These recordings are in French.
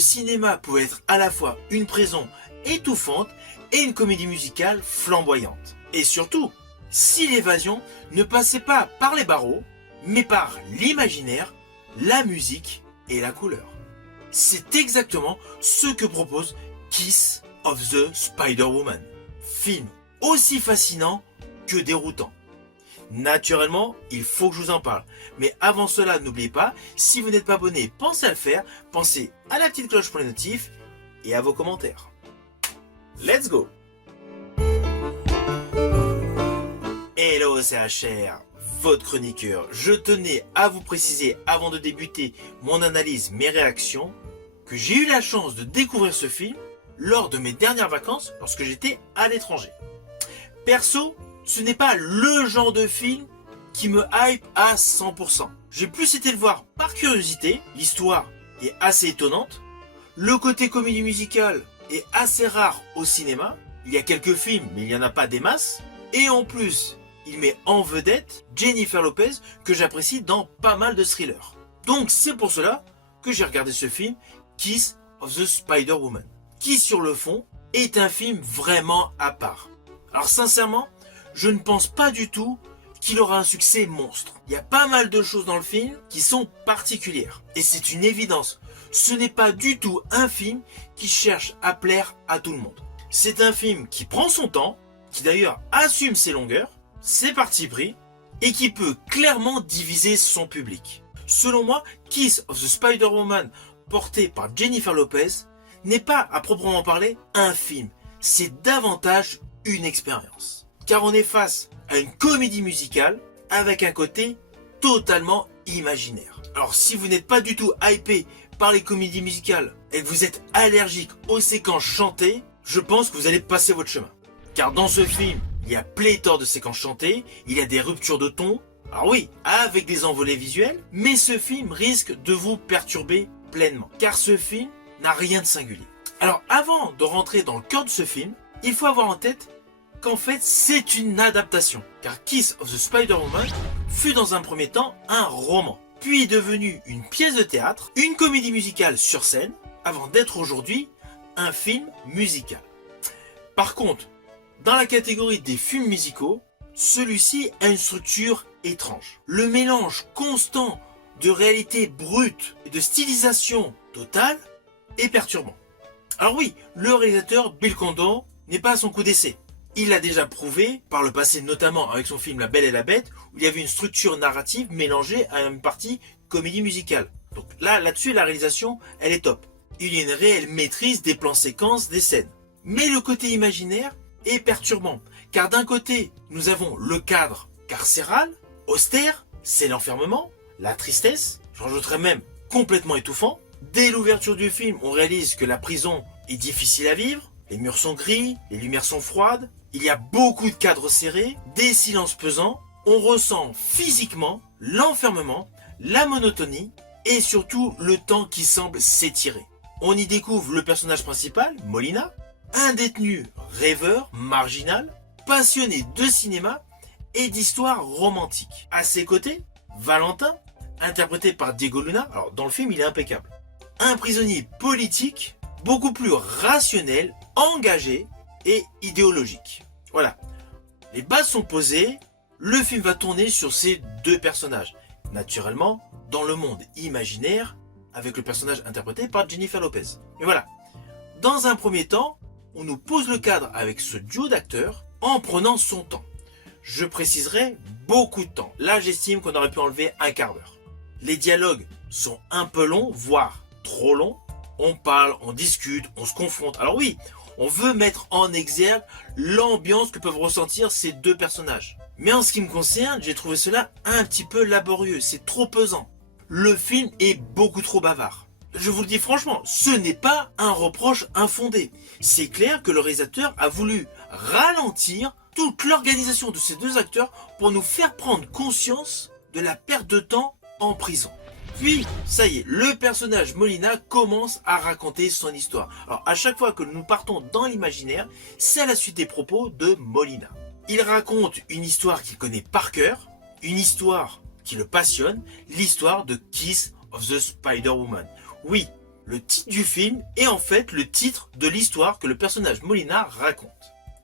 cinéma pouvait être à la fois une prison étouffante et une comédie musicale flamboyante. Et surtout, si l'évasion ne passait pas par les barreaux, mais par l'imaginaire, la musique et la couleur. C'est exactement ce que propose Kiss of the Spider-Woman. Film aussi fascinant que déroutant. Naturellement, il faut que je vous en parle. Mais avant cela, n'oubliez pas, si vous n'êtes pas abonné, pensez à le faire. Pensez à la petite cloche pour les notifs et à vos commentaires. Let's go! Hello, c'est HR, votre chroniqueur. Je tenais à vous préciser, avant de débuter mon analyse, mes réactions, que j'ai eu la chance de découvrir ce film lors de mes dernières vacances lorsque j'étais à l'étranger. Perso, ce n'est pas le genre de film qui me hype à 100%. J'ai plus été le voir par curiosité, l'histoire est assez étonnante, le côté comédie musicale est assez rare au cinéma, il y a quelques films mais il n'y en a pas des masses, et en plus, il met en vedette Jennifer Lopez que j'apprécie dans pas mal de thrillers. Donc c'est pour cela que j'ai regardé ce film, Kiss of the Spider-Woman, qui sur le fond est un film vraiment à part. Alors sincèrement, je ne pense pas du tout qu'il aura un succès monstre. Il y a pas mal de choses dans le film qui sont particulières. Et c'est une évidence. Ce n'est pas du tout un film qui cherche à plaire à tout le monde. C'est un film qui prend son temps, qui d'ailleurs assume ses longueurs, ses partis pris, et qui peut clairement diviser son public. Selon moi, Kiss of the Spider-Woman, porté par Jennifer Lopez, n'est pas à proprement parler un film. C'est davantage une expérience. Car on est face à une comédie musicale avec un côté totalement imaginaire. Alors si vous n'êtes pas du tout hypé par les comédies musicales et que vous êtes allergique aux séquences chantées, je pense que vous allez passer votre chemin. Car dans ce film, il y a pléthore de séquences chantées, il y a des ruptures de ton, alors oui, avec des envolées visuelles, mais ce film risque de vous perturber pleinement. Car ce film n'a rien de singulier. Alors avant de rentrer dans le cœur de ce film, il faut avoir en tête qu'en fait c'est une adaptation. Car Kiss of the Spider-Woman fut dans un premier temps un roman, puis devenu une pièce de théâtre, une comédie musicale sur scène, avant d'être aujourd'hui un film musical. Par contre, dans la catégorie des films musicaux, celui-ci a une structure étrange. Le mélange constant de réalité brute et de stylisation totale est perturbant. Alors oui, le réalisateur Bill Condon n'est pas à son coup d'essai. Il l'a déjà prouvé par le passé, notamment avec son film La Belle et la Bête, où il y avait une structure narrative mélangée à une partie comédie musicale. Donc là-dessus, la réalisation, elle est top. Il y a une réelle maîtrise des plans séquences, des scènes. Mais le côté imaginaire est perturbant, car d'un côté, nous avons le cadre carcéral, austère, c'est l'enfermement, la tristesse, je rajouterais même complètement étouffant. Dès l'ouverture du film, on réalise que la prison est difficile à vivre, les murs sont gris, les lumières sont froides, il y a beaucoup de cadres serrés, des silences pesants, on ressent physiquement l'enfermement, la monotonie et surtout le temps qui semble s'étirer. On y découvre le personnage principal, Molina, un détenu rêveur, marginal, passionné de cinéma et d'histoires romantiques. À ses côtés, Valentin, interprété par Diego Luna, alors dans le film il est impeccable. Un prisonnier politique, beaucoup plus rationnel, engagé et idéologique. Voilà, les bases sont posées, le film va tourner sur ces deux personnages. Naturellement, dans le monde imaginaire, avec le personnage interprété par Jennifer Lopez. Et voilà, dans un premier temps, on nous pose le cadre avec ce duo d'acteurs en prenant son temps. Je préciserai beaucoup de temps. Là, j'estime qu'on aurait pu enlever un quart d'heure. Les dialogues sont un peu longs, voire trop longs. On parle, on discute, on se confronte. Alors oui, on veut mettre en exergue l'ambiance que peuvent ressentir ces deux personnages. Mais en ce qui me concerne, j'ai trouvé cela un petit peu laborieux. C'est trop pesant. Le film est beaucoup trop bavard. Je vous le dis franchement, ce n'est pas un reproche infondé. C'est clair que le réalisateur a voulu ralentir toute l'organisation de ces deux acteurs pour nous faire prendre conscience de la perte de temps en prison. Puis, ça y est, le personnage Molina commence à raconter son histoire. Alors, à chaque fois que nous partons dans l'imaginaire, c'est à la suite des propos de Molina. Il raconte une histoire qu'il connaît par cœur, une histoire qui le passionne, l'histoire de Kiss of the Spider-Woman. Oui, Le titre du film est en fait le titre de l'histoire que le personnage Molina raconte.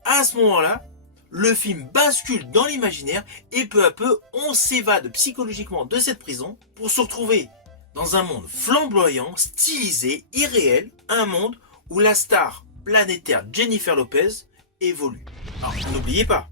À ce moment-là, le film bascule dans l'imaginaire et peu à peu, on s'évade psychologiquement de cette prison pour se retrouver dans un monde flamboyant, stylisé, irréel, un monde où la star planétaire Jennifer Lopez évolue. Alors, n'oubliez pas,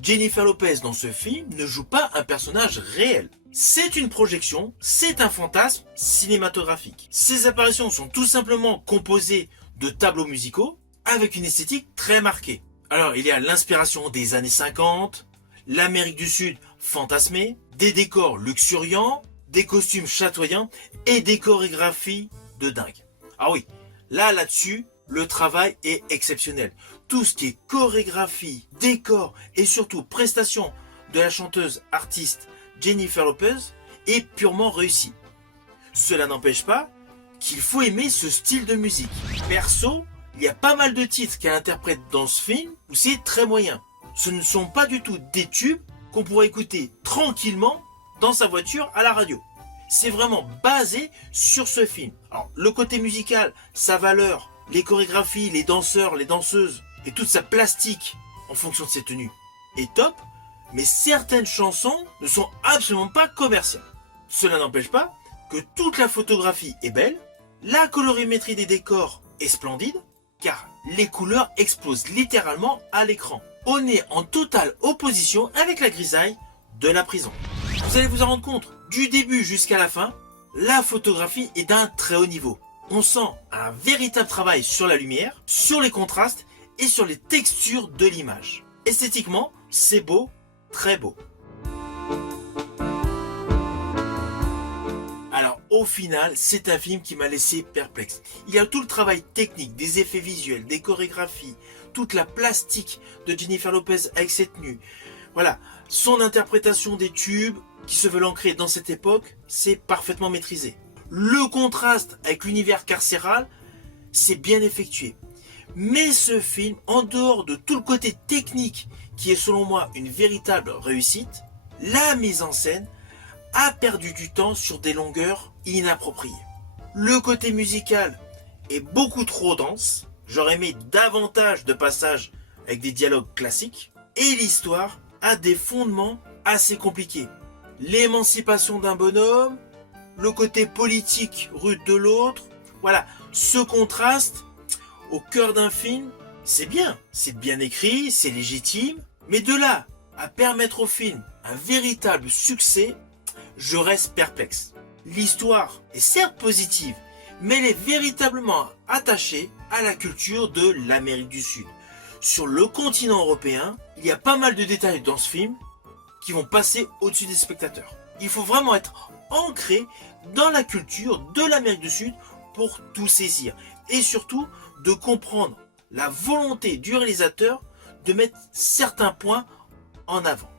Jennifer Lopez dans ce film ne joue pas un personnage réel. C'est une projection, c'est un fantasme cinématographique. Ses apparitions sont tout simplement composées de tableaux musicaux avec une esthétique très marquée. Alors, il y a l'inspiration des années 50, l'Amérique du Sud fantasmée, des décors luxuriants, des costumes chatoyants et des chorégraphies de dingue. Ah oui, là-dessus, le travail est exceptionnel. Tout ce qui est chorégraphie, décor et surtout prestation de la chanteuse artiste Jennifer Lopez est purement réussi. Cela n'empêche pas qu'il faut aimer ce style de musique. Perso, il y a pas mal de titres qu'elle interprète dans ce film où c'est très moyen. Ce ne sont pas du tout des tubes qu'on pourrait écouter tranquillement dans sa voiture à la radio. C'est vraiment basé sur ce film. Alors, le côté musical, sa valeur, les chorégraphies, les danseurs, les danseuses et toute sa plastique en fonction de ses tenues est top, mais certaines chansons ne sont absolument pas commerciales. Cela n'empêche pas que toute la photographie est belle, la colorimétrie des décors est splendide, car les couleurs explosent littéralement à l'écran. On est en totale opposition avec la grisaille de la prison. Vous allez vous en rendre compte, du début jusqu'à la fin, la photographie est d'un très haut niveau. On sent un véritable travail sur la lumière, sur les contrastes et sur les textures de l'image. Esthétiquement, c'est beau, très beau. Alors au final, c'est un film qui m'a laissé perplexe. Il y a tout le travail technique, des effets visuels, des chorégraphies, toute la plastique de Jennifer Lopez avec cette tenue. Voilà, son interprétation des tubes qui se veulent ancrer dans cette époque, c'est parfaitement maîtrisé. Le contraste avec l'univers carcéral, c'est bien effectué. Mais ce film, en dehors de tout le côté technique qui est selon moi une véritable réussite, la mise en scène a perdu du temps sur des longueurs inappropriées. Le côté musical est beaucoup trop dense, j'aurais aimé davantage de passages avec des dialogues classiques, et l'histoire a des fondements assez compliqués. L'émancipation d'un bonhomme, le côté politique rude de l'autre, voilà, ce contraste au cœur d'un film, c'est bien écrit, c'est légitime, mais de là à permettre au film un véritable succès, je reste perplexe. L'histoire est certes positive, mais elle est véritablement attachée à la culture de l'Amérique du Sud. Sur le continent européen, il y a pas mal de détails dans ce film qui vont passer au-dessus des spectateurs. Il faut vraiment être ancré dans la culture de l'Amérique du Sud pour tout saisir. Et surtout, de comprendre la volonté du réalisateur de mettre certains points en avant.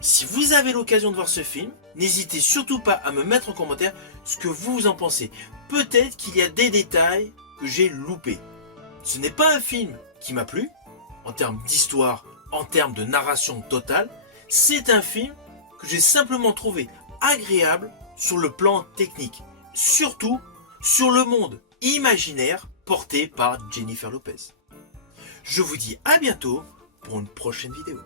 Si vous avez l'occasion de voir ce film, n'hésitez surtout pas à me mettre en commentaire ce que vous en pensez. Peut-être qu'il y a des détails que j'ai loupés. Ce n'est pas un film qui m'a plu, en termes d'histoire, en termes de narration totale. C'est un film que j'ai simplement trouvé agréable sur le plan technique. Surtout sur le monde imaginaire porté par Jennifer Lopez. Je vous dis à bientôt pour une prochaine vidéo.